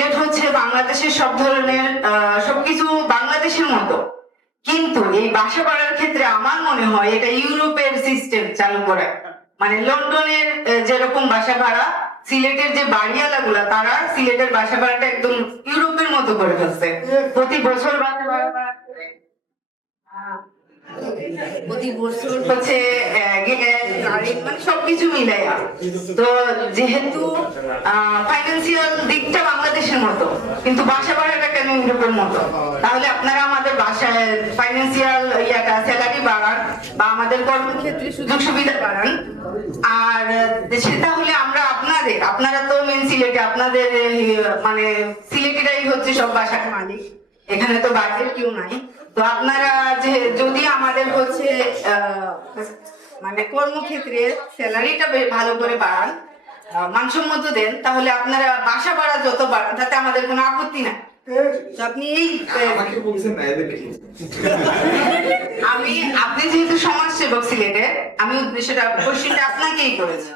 সিলেট হচ্ছে বাংলাদেশের সব ধরনের সবকিছু বাংলাদেশের মতো, কিন্তু এই বাসা বাড়ার ক্ষেত্রে আমার মনে হয় এটা ইউরোপের সিস্টেম চালু করে। মানে লন্ডনের যেরকম বাসা ভাড়া, সিলেটের যে বাড়িওয়ালা গুলা তারা সিলেটের বাসা ভাড়াটা একদম ইউরোপের মতো করে ফেলছে। প্রতি বছর বাসা ভাড়া বাড়ছে, প্রতি বছর হচ্ছে গাড়ি, মানে সবকিছু মিলাইয়া। তো যেহেতু ফাইন্যান্সিয়াল দিকটা বাংলাদেশের মতো, কিন্তু বাসা ভাড়াটা কেন ইউরোপের মতো? তাহলে আপনারা আমাদের বাসায় ফাইন্যান্সিয়াল স্যালারি বাড়ান বা আমাদের কর্মক্ষেত্রে সুযোগ সুবিধা বাড়ান। আর সেটা হলে আমরা আপনারা তো মেন সিলেটে, আপনাদের মানে সিলেটেরাই হচ্ছে সব বাসার মালিক, এখানে তো বাড়ির কেউ নাই। তো আপনারা যে যদি আমাদের হচ্ছে মানে কর্মক্ষেত্রে স্যালারিটা ভালো করে বাড়ান, মানসম্মত দেন, তাহলে আপনারা বাসা ভাড়া যত বাড়ান তাতে আমাদের কোনো আপত্তি নাই। আপনি আপনি যেহেতু সমাজসেবক সিলেটে, আমি সেটা কোশ্চেনটা আপনাকেই করেছি।